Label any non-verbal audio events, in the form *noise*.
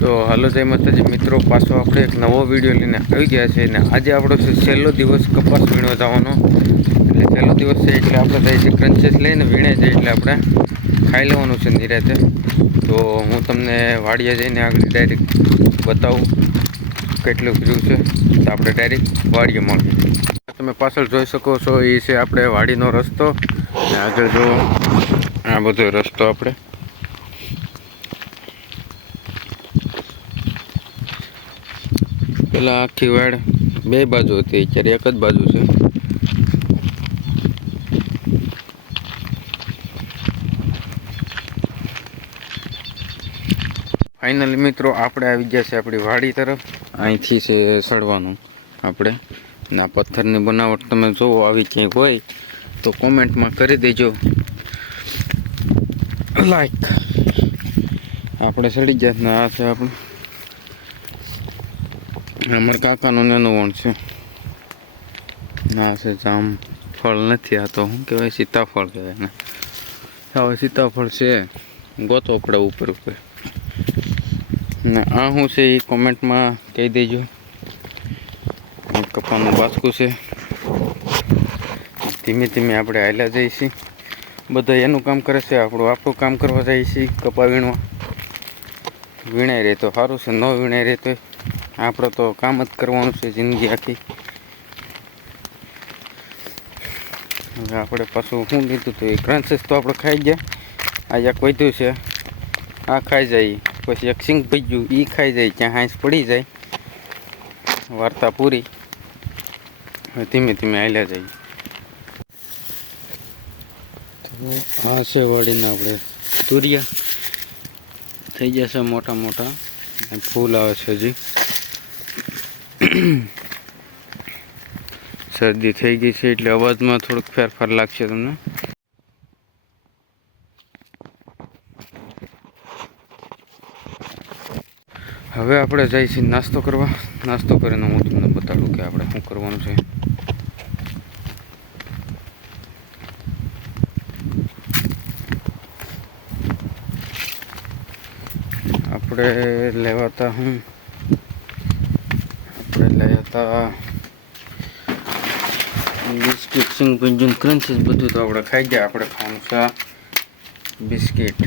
તો હાલો જય માતાજી. મિત્રો, પાછો આપણે એક નવો વીડિયો લઈને આવી ગયા છે અને આજે આપણો છેલ્લો દિવસ કપાસ વીણવા જવાનો. એટલે છેલ્લો દિવસ છે એટલે આપણે જાય છે ક્રન્ચેસ લઈને વીણે છે એટલે આપણે ખાઈ લેવાનું છે નિરાતે. તો હું તમને વાડીએ જઈને આગળ ડાયરેક્ટ બતાવું કેટલું કર્યું છે. તો આપણે ડાયરેક્ટ વાડીએ મળીએ. તમે પાછળ જોઈ શકો છો, એ છે આપણે વાડીનો રસ્તો. આગળ જો આ બધો રસ્તો આપણે પેલા આખી વાડ બે બાજુ હતી, અત્યારે એક જ બાજુ છે. ફાઇનલી મિત્રો, આપણે આવી ગયા છે આપણી વાડી તરફ. અહીંથી છે સડવાનું આપણે. અને આ પથ્થરની બનાવટ તમે જોવો, આવી ક્યાંક હોય તો કોમેન્ટમાં કરી દેજો. લાઈક આપણે સડી ગયા ને આ છે આપણે. અમારા કાકાનું નાનું વણ છે. ના છે જામ ફળ નથી આ તો, શું કહેવાય? સીતાફળ કહેવાય ને હવે સીતાફળ છે. ગોતો પડે ઉપર ઉપર. ને આ શું છે એ કોમેન્ટમાં કહી દેજો. કપાનું બાસકું છે. ધીમે ધીમે આપણે હાલ્યા જઈએ છીએ. બધા એનું કામ કરે છે, આપણું આપણું કામ કરવા જઈએ છીએ કપા વીણવા. વીણાઈ રહે તો સારું છે, ન વીણાઈ રહે તો આપણે તો કામ જ કરવાનું છે જિંદગી આખી. હવે આપણે પાછું શું લીધું હતું એ ક્રન્ચીસ તો આપણે ખાઈ ગયા. આ એક વધ્યું છે, આ ખાઈ જાય, પછી એક સિંગ ભજ્યું એ ખાઈ જાય, ત્યાં હાંસ પડી જાય. વાર્તા પૂરી. ધીમે ધીમે હાલ્યા જઈએ આ છે આપણે તુરિયા. થઈ જશે મોટા મોટા. ફૂલ આવે છે હજી. *coughs* શરદી થઈ ગઈ છે એટલે અવાજમાં થોડોક ફેરફાર લાગશે તમને. હવે આપણે જઈએ છીએ નાસ્તો કરવા. નાસ્તો કરીને હું તમને બતાડું કે આપણે શું કરવાનું છે. આપણે લેવાતા હું આપણે લયા હતા બિસ્કિટ સિંગ પંજુન ક્રન્ચીસ બધું તો આપણે ખાઈ ગયા આપણે ખાવાનું બિસ્કિટ